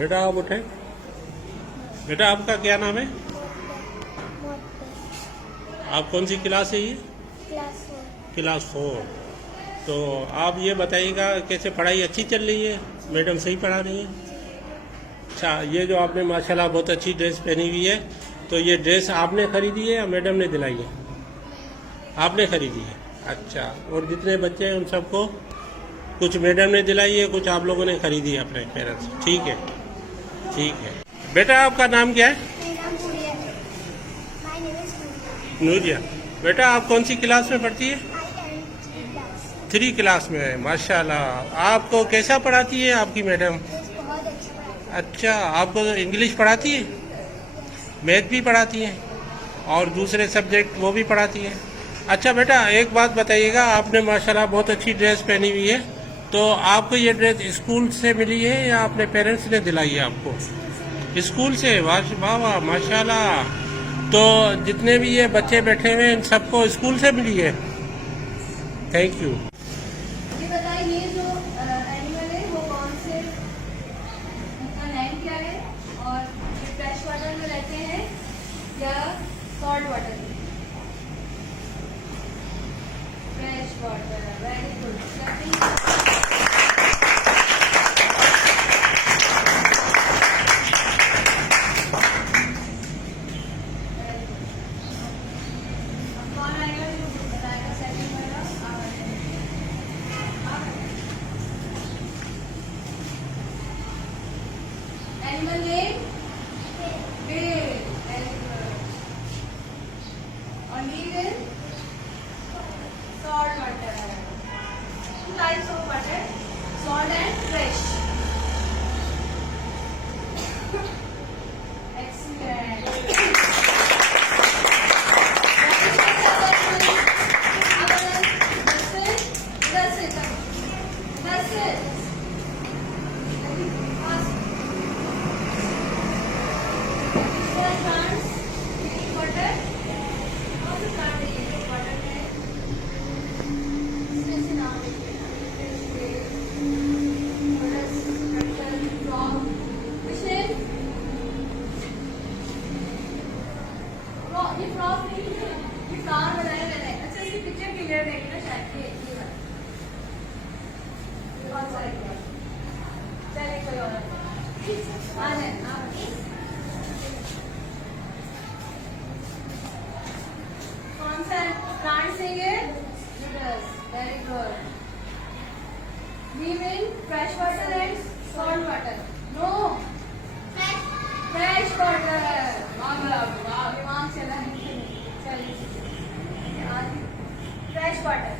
बेटा आप उठे। बेटा आपका क्या नाम है? आप कौन सी क्लास है ये? क्लास 4। तो आप ये बताइएगा कैसे पढ़ाई अच्छी चल रही है? मैडम सही पढ़ा रही है? अच्छा, ये जो आपने माशाल्लाह बहुत अच्छी ड्रेस पहनी हुई है, तो ये ड्रेस आपने खरीदी है या मैडम ने दिलाई है? आपने खरीदी है। अच्छा, और जितने बच्चे हैं उन सबको कुछ मैडम ने दिलाई है, कुछ आप लोगों ने खरीदी है अपने पेरेंट्स। ठीक है, ठीक है। बेटा आपका नाम क्या है? नूरिया। बेटा आप कौन सी क्लास में पढ़ती है? 3 क्लास में है। माशाल्लाह। आपको कैसा पढ़ाती है आपकी मैडम? अच्छा, आपको इंग्लिश पढ़ाती है, मैथ भी पढ़ाती है और दूसरे सब्जेक्ट वो भी पढ़ाती है? अच्छा बेटा, एक बात बताइएगा, आपने माशाल्लाह बहुत अच्छी ड्रेस पहनी हुई है, तो आपको ये ड्रेस स्कूल से मिली है या अपने पेरेंट्स ने दिलाई है आपको? स्कूल से। वाह वाह, माशाल्लाह। तो जितने भी ये बच्चे बैठे हुए हैं इन सबको स्कूल से मिली है? Thank you. ये बताइए, जो एनिमल है वो कौन से, उनका नेम क्या है, और ये फ्रेश वाटर में रहते हैं या सॉल्ट वाटर में? Fresh water. Very good. कौन आएगा जो बताएगा सेकंड वाला? Animal name? Whale. Very good. और live in salt water. 2 types of water, salt and fresh. Excellent. अच्छा, ये पिक्चर क्लियर रहेगी ना शायद? ये बात बहुत सारे चलिए, कोई और आ जाए आप। कौन सा प्लांट से ये? Very good. Live in fresh water and salt water? No, fresh water. दिमाग चला है। चलिए, फ्रेश वाटर।